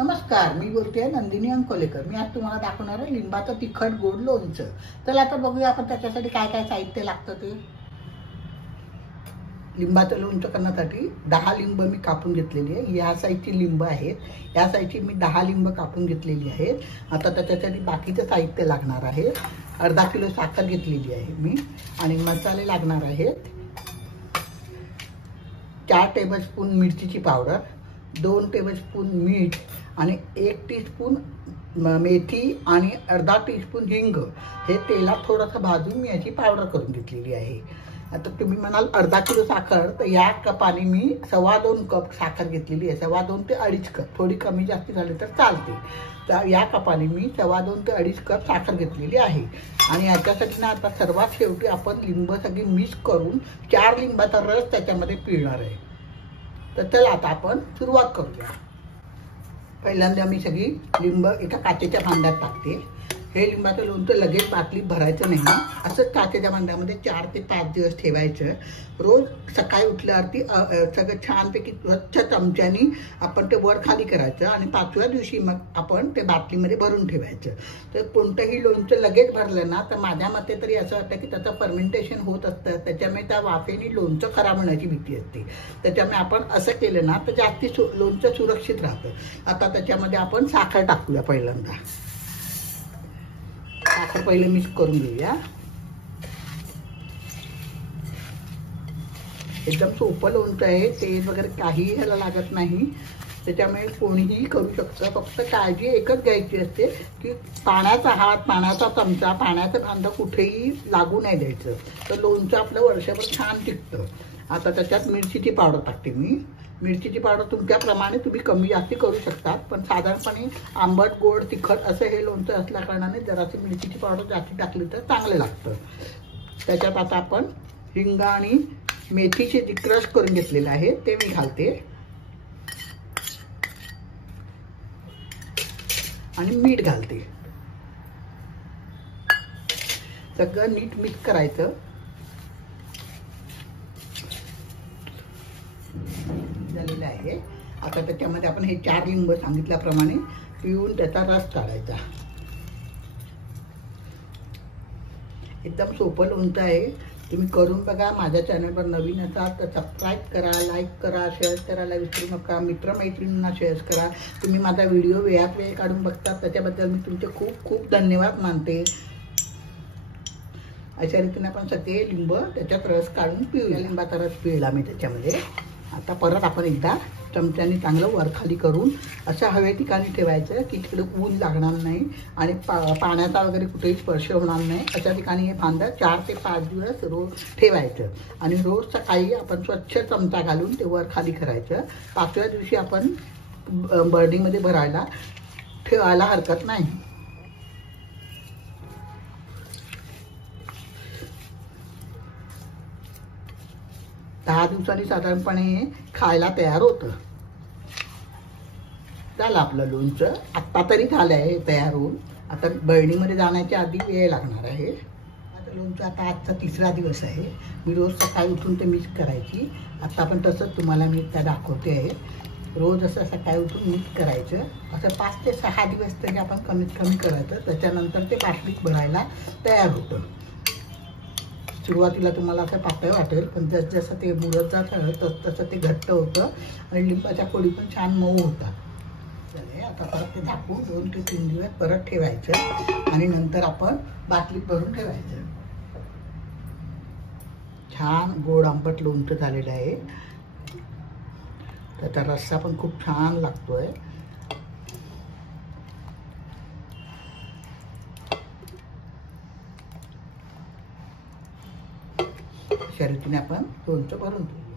नमस्कार, मी बोलते नंदिनी अंकोलेकर। मी आज तुम्हाला दाखवणार आहे लिंबाचं तिखट गोड लोणचं। चला आता बघूया आपण त्याच्यासाठी काय काय साहित्य लागतं ते। लिंबाचं लोणचं करण्यासाठी 10 लिंब मी कापून घेतलेली आहे। या साईजची लिंब आहेत। या साईजची मी 10 लिंब कापून घेतलेली आहेत। आता त्याच्यासाठी बाकीचं साहित्य लागणार आहे। अर्धा किलो साखर घेतलेली आहे मी आणि मसाले लागणार आहेत। 4 टेबलस्पून मिरचीची पावडर, 2 टेबलस्पून मीठ आणि 1 टीस्पून मेथी आणि अर्धा टीस्पून हिंग। हे तेलात थोडंसं भाजून मी याची पावडर करून घेतलेली आहे। आता तुम्ही म्हणाल अर्धा किलो साखर, तर या कपाने मी 2.25 कप साखर घेतलेली आहे। 2.25 ते 2.5 कप, थोडी कमी जास्त झाली तर चालते। तर या कपाने मी 2.25 ते 2.5 कप साखर घेतलेली आहे। आणि याच्यासाठी ना आता सर्वात शेवटी आपण लिंब सगळी मिक्स करून 4 लिंबाचा रस त्याच्यामध्ये पिळणार आहे। तर चला आता आपण सुरुवात करूया। पहिल्यांदा मी सगळी लिंब एका काचेच्या भांड्यात टाकते। हे लिंबाचं लोणचं लगेच बाटलीत भरायचं नाही, असंच काचेच्या भांड्यामध्ये 4 ते 5 दिवस ठेवायचं। रोज सकाळी उठल्यावरती सगळं छानपैकी स्वच्छ चमच्यानी आपण ते वर खाली करायचं आणि 5व्या दिवशी मग आपण ते बाटलीमध्ये भरून ठेवायचं। तर कोणतंही लोणचं लगेच भरलं ना, तर माझ्या मते तरी असं वाटतं की त्याचं फर्मेंटेशन होत असतं, त्याच्यामुळे त्या वाफेने लोणचं खराब होण्याची भीती असते। त्याच्यामुळे आपण असं केलं ना तर जास्ती लोणचं सुरक्षित राहतं। आता त्याच्यामध्ये आपण साखर टाकूया। पहिल्यांदा साखर पहिले मिक्स करून घेऊया। एकदम सोपं लोणचं आहे, तेल वगैरे काही ह्याला लागत नाही, त्याच्यामुळे कोणीही करू शकतं। फक्त काळजी एकच घ्यायची असते की पाण्याचा हात, पाण्याचा चमचा, पाण्याचं कांदा कुठेही लागू नाही द्यायचं, तर लोणचं आपलं वर्षभर छान टिकतं। आता त्याच्यात मिरचीची पावडर टाकते मी। मिरचीची पावडर तुमच्याप्रमाणे तुम्ही कमी जास्त करू शकता, पण साधारणपणे आंबट गोड तिखट असं हे लोणचं असल्या कारणाने जराशी मिरचीची पावडर जास्त टाकली तर चांगलं लागतं। त्याच्यात आता आपण हिंग आणि मेथीचे जे क्रश करून घेतलेले आहे ते मी घालते आणि मीठ घालते। सगळं नीट मिक्स करायचं। झालेलं आहे। आता त्याच्यामध्ये आपण हे 4 लिंब सांगितल्याप्रमाणे पिळून त्याचा रस काढायचा। एकदम सोपं लोणचं आहे, तुम्ही करून बघा। माझ्या चॅनलवर नवीन असाल तर सबस्क्राईब करा, लाईक करा, शेअर करायला विसरू नका। मित्रमैत्रिणींना शेअर करा। तुम्ही माझा व्हिडिओ वेळात वेळ काढून बघता, त्याच्याबद्दल मी तुमचे खूप खूप धन्यवाद मानते। अशा रीतीने आपण सगळे लिंब त्याच्यात रस काढून पिळूया। लिंबाचा रस पिळला मी त्याच्यामध्ये। आता परत आपण एकदा चमच्याने चांगलं वरखाली करून असं हवे ठिकाणी ठेवायचं की तिकडे ऊन लागणार नाही आणि पाण्याचा वगैरे कुठेही स्पर्श होणार नाही। अशा ठिकाणी हे भांडं 4 ते 5 दिवस रोज ठेवायचं आणि रोज सकाळी आपण स्वच्छ चमचा घालून ते वरखाली करायचं। 5व्या दिवशी आपण बर्नीमध्ये भरायला ठेवायला हरकत नाही। दहा दिवसांनी साधारणपणे खायला तयार होतं। झालं आपलं लोणचं, आत्ता तरी झालं आहे तयार होऊन। आता बरणीमध्ये जाण्याच्या आधी वेळ लागणार आहे। आता लोणचं आता आजचा 3रा दिवस आहे। मी रोज सकाळी उठून ते मिक्स करायची। आता आपण तसंच तुम्हाला मी त्या दाखवते आहे। रोज असं सकाळी उठून मिक्स करायचं। असं 5 ते 6 दिवस तरी आपण कमीत कमी करायचं, त्याच्यानंतर ते बाटलीत भरायला तयार होतं। सुरुवातीला तुम्हाला असं पातळ वाटेल, पण जसं ते मुरत जातं तसं ते घट्ट होतं आणि लिंबाच्या फोडी पण छान मऊ होतात। चले आता परत ते झाकून 2 ते 3 दिवस परत ठेवायचं आणि नंतर आपण बाटलीत भरून ठेवायचं। छान गोड आंबट लोणचं झालेलं आहे। त्याचा रस्सा पण खूप छान लागतोय। अशा रीतीने आपण लोणचं भरून ठेवू।